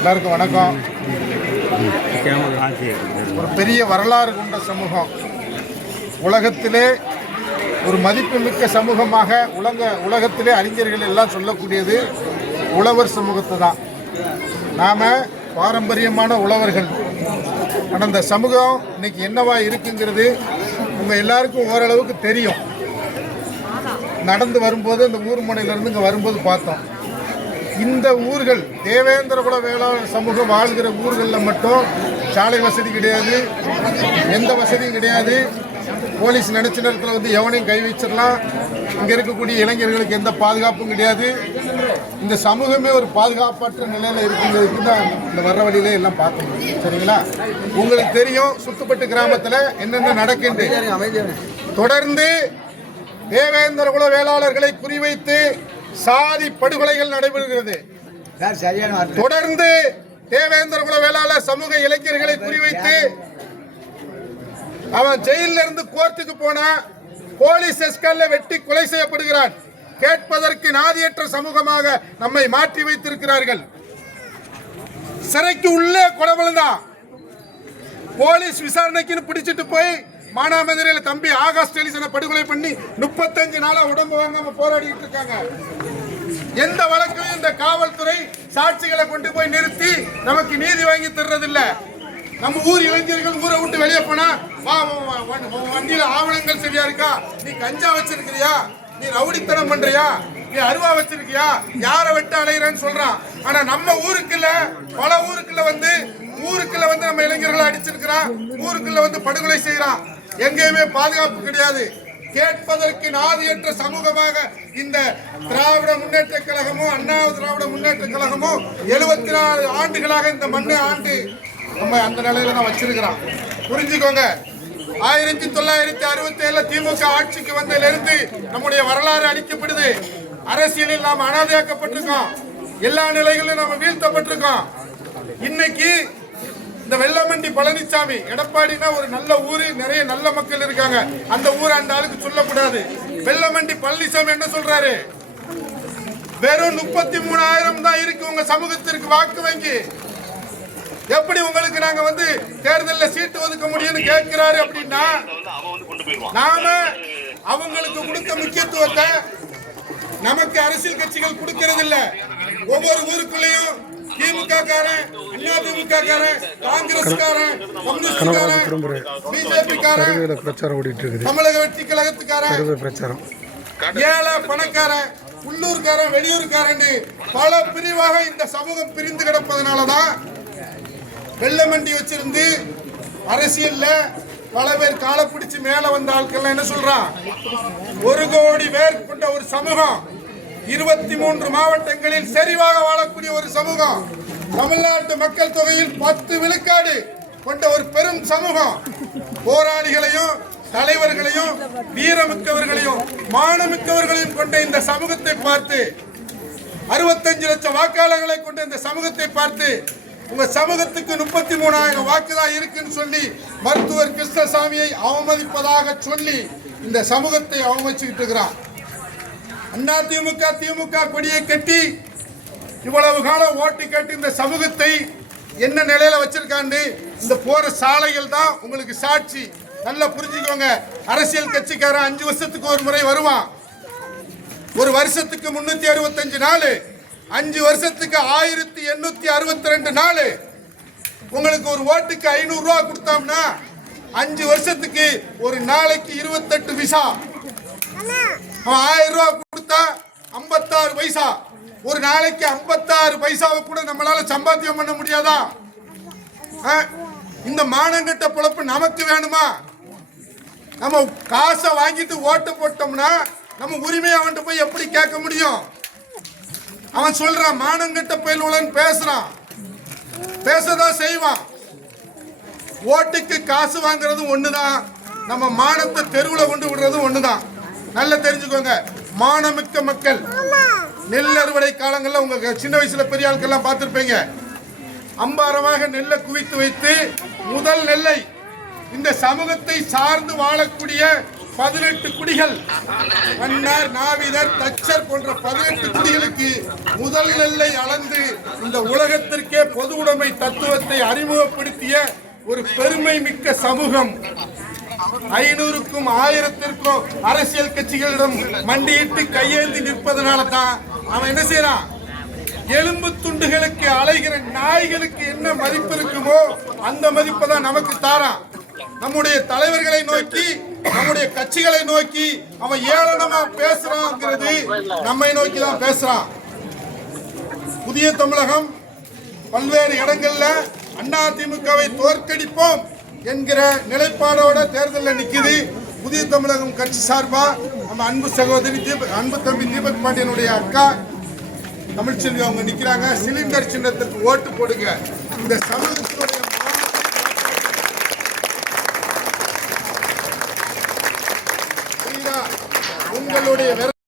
எல்லாருக்கும் வணக்கம். ஒரு பெரிய வரலாறு கொண்ட சமூகம், உலகத்திலே ஒரு மதிப்புமிக்க சமூகமாக உலகத்திலே அறிஞர்கள் எல்லாம் சொல்லக்கூடியது உழவர் சமூகத்தை தான். நாம் பாரம்பரியமான உழவர்கள். ஆனால் அந்த சமூகம் இன்னைக்கு என்னவா இருக்குங்கிறது உங்கள் எல்லாருக்கும் ஓரளவுக்கு தெரியும். நடந்து வரும்போது அந்த ஊர் முனையிலேருந்து இங்கே வரும்போது பார்த்தோம். இந்த ஊர்கள் தேவேந்திரகுல வேளாளர் சமூகம் வாழ்கிற ஊர்களில் மட்டும் சாலை வசதி கிடையாது, எந்த வசதியும் கிடையாது. போலீஸ் நினைச்ச நேரத்தில் வந்து எவனையும் கை வச்சிடலாம். இங்கே இருக்கக்கூடிய இளைஞர்களுக்கு எந்த பாதுகாப்பும் கிடையாது. இந்த சமூகமே ஒரு பாதுகாப்பற்ற நிலையில் இருக்குங்கிறதுக்கு தான் இந்த வர்ற வழியிலே எல்லாம் பார்க்க முடியும். சரிங்களா? உங்களுக்கு தெரியும் சுத்துப்பட்டு கிராமத்தில் என்னென்ன நடக்கின்ற. தொடர்ந்து தேவேந்திரகுல வேளாளர்களை குறிவைத்து சாதி படுகொலைகள் நடைபெறுகிறது. தொடர்ந்து தேவேந்திரகுல வேளாளர் சமூக இளைஞர்களை குறிவைத்து அவன் ஜெயிலில் இருந்து கோர்ட்டுக்கு போனா போலீஸ் எஸ்கால்ல வெட்டி கொலை செய்யப்படுகிறான். கேட்பதற்கு நாதியற்ற சமூகமாக நம்மை மாற்றி வைத்திருக்கிறார்கள். சிறைக்கு உள்ளே கொலை தான். போலீஸ் விசாரணைக்குன்னு பிடிச்சிட்டு போய் மானாமதுரையில் தம்பி ஆகாஷ் டெலிசனை படுகொலை பண்ணி 35 நாளா உடம்பு வாங்காம போராடிட்டு இருக்காங்க. எந்த வழக்கையும் இந்த காவல்துறை சாட்சிகளை கொண்டு போய் நிறுத்தி நமக்கு நீதி வாங்கி தர்றதில்லை. நம்ம ஊர் இளைஞர்கள் ஊரை விட்டு வெளியே போனா வண்டியில ஆவணங்கள் சரியா இருக்கா, நீ கஞ்சா வச்சிருக்கிறியா, நீ ரவுடித்தனம் பண்றியா, நீ அருவா வச்சிருக்கியா, யாரை வெட்ட அலையிறன்னு சொல்றான். ஆனா நம்ம ஊருக்குள்ள பல ஊருக்குள்ள வந்து நம்ம இளைஞர்களை அடிச்சிருக்கிறான், ஊருக்குள்ள வந்து படுகொலை செய்யறான். எங்கேயுமே பாதுகாப்பு கிடையாது. கேட்பதற்கு நாதியற்ற சமூகமாக இந்த திராவிட முன்னேற்ற கழகமும் அண்ணா திராவிட முன்னேற்ற கழகமும் 74 ஆண்டுகளாக இந்த மண்ணை ஆண்டு நம்ம அந்த நிலையில தான் வச்சிருக்கிறோம். புரிஞ்சுக்கோங்க. 1967 திமுக ஆட்சிக்கு வந்ததிலிருந்து நம்முடைய வரலாறு அளிக்கப்படுது. அரசியலில் நாம் அனாதையாக்கப்பட்டிருக்கோம். எல்லா நிலைகளிலும் நம்ம வீழ்த்தப்பட்டிருக்கோம். இன்னைக்கு இந்த வெள்ளமண்டி பழனிசாமி, எடப்பாடினா ஒரு நல்ல ஊரு, நிறைய நல்ல மக்கள் இருக்காங்க. அந்த ஊர் அந்த ஆளுக்கு சொல்லக்கூடாது. வெள்ளமண்டி பழனிசாமி என்ன சொல்றாரு? வெறும் 33,000 தான் இருக்கு உங்க சமூகத்திற்கு வாக்கு வங்கி. எப்படி உங்களுக்கு நாங்க வந்து தேர்தலில் சீட்டு ஒதுக்க முடியும்னு கேட்கிறாரு. அப்படின்னா நாம அவங்களுக்கு கொடுத்த முக்கியத்துவத்தை நமக்கு அரசியல் கட்சிகள் கொடுக்கிறது இல்ல. ஒவ்வொரு ஊருக்குள்ளேயும் திமுக காரன், அண்ணா திமுக காரன், காங்கிரஸ் காரன், கம்யூனிஸ்ட் காரன், பிஜேபி காரன், தமிழக வெற்றி கழகத்துக்காரன், பிரச்சாரம் ஏழை பணக்காரன், உள்ளூர்காரன், வெளியூர்காரன் பல பிரிவாக இந்த சமூகம் பிரிந்து கிடப்பதனாலதான் வெள்ளமண்டி வச்சிருந்து அரசியல்ல பல பேர் காலை பிடிச்சு மேல வந்த ஆட்கள் என்ன சொல்றான்? 1 கோடி பேர் கொண்ட ஒரு சமூகம், 23 மாவட்டங்களில் செறிவாக வாழக்கூடிய ஒரு சமூகம், தமிழ்நாட்டு மக்கள் தொகையில் 10 விழுக்காடு கொண்ட ஒரு பெரும் சமூகம், போராளிகளையும் தலைவர்களையும் வீரமிக்கவர்களையும் மானமிக்கவர்களையும் கொண்ட இந்த சமூகத்தை பார்த்து 65 லட்சம் வாக்காளர்களை கொண்ட இந்த சமூகத்தை பார்த்து உங்க சமூகத்துக்கு 33,000 வாக்குதான் இருக்குன்னு சொல்லி மருத்துவர் கிருஷ்ணசாமியை அவமதிப்பதாக சொல்லி இந்த சமூகத்தை அவமதிச்சுக்கிட்டு இருக்கிறான். அதிமுக திமுக கொடியை கட்டி இவ்வளவு காலம் ஓட்டு கேட்டு இந்த சமூகத்தை என்ன நிலையில வச்சிருக்காண்டு இந்த போற சாலைகள் தான் உங்களுக்கு சாட்சி. நல்லா புரிஞ்சுக்கோங்க. அரசியல் கட்சிக்காரன் 5 வருஷத்துக்கு ஒரு முறை வருவான். ஒரு வருஷத்துக்கு 365 நாள், 5 வருஷத்துக்கு 1862 நாள். உங்களுக்கு ஒரு ஓட்டுக்கு 500 ரூபா கொடுத்தோம்னா 5 வருஷத்துக்கு ஒரு நாளைக்கு 28 விசா. 1000 ரூபா கொடுத்தா 56 பைசா. ஒரு நாளைக்கு 56 பைசாவை கூட நம்மளால சம்பாத்தியம் பண்ண முடியாதா? இந்த மானங்கட்ட பொழப்பு நமக்கு வேணுமா? நம்ம காசை வாங்கிட்டு ஓட்டு போட்டோம்னா நம்ம உரிமையை அவன்கிட்ட போய் எப்படி கேட்க முடியும்? அவன் சொல்றான் மானங்கட்ட பயிலுடன் பேசுறான், பேசதான் செய்வான். ஓட்டுக்கு காசு வாங்குறதும் ஒண்ணுதான், நம்ம மானத்தை தெருவில் கொண்டு விடுறதும் ஒண்ணுதான். நல்லா தெரிஞ்சுக்கோங்க. மானமிக்க மக்கள் நெல் அறுவடை காலங்களில் உங்க சின்ன வயசுல பெரிய ஆட்கள்லாம் பார்த்துருப்பீங்க. அம்பாரமாக நெல்லை குவித்து வைத்து முதல் நெல்லை இந்த சமூகத்தை சார்ந்து வாழக்கூடிய 18 குடிகள், மன்னர், நாவிதர், தச்சர் போன்ற 18 குடிகளுக்கு முதல் எல்லை அளந்து இந்த உலகத்திற்கே பொது உடைமை தத்துவத்தை அறிமுகப்படுத்திய ஒரு பெருமை மிக்க சமூகம். 500க்கும் 1000த்திற்கும் அரசியல் கட்சிகளிடம் மண்டியிட்டு கையேந்தி நிற்பதனால தான் அவன் என்ன செய்யறான்? எலும்பு துண்டுகளுக்கு அலைகிற நாய்களுக்கு என்ன மதிப்பு இருக்குமோ அந்த மதிப்பை தான் நமக்கு தாரான். நம்முடைய தலைவர்களை நோக்கி, நம்முடைய கட்சிகளை நோக்கி அவன் ஏளனமா பேசுறாங்கிறது நம்மை நோக்கி தான் பேசுறான். புதிய தமிழகம் பல்வேறு இடங்கள்ல அதிமுகவை தோற்கடிப்போம் என்கிற நிலைப்பாடோட தேர்தலில் நிக்குது. புதிய தமிழகம் கட்சி சார்பா நம்ம அன்பு சகோதரி அன்பு தம்பி தீபக் பாண்டியனுடைய அக்கா தமிழ்ச்செல்வி அவங்க நிக்கிறாங்க. சிலிண்டர் சின்னத்திற்கு ஓட்டு போடுங்க. இந்த சமூகத்தினுடைய உங்களுடைய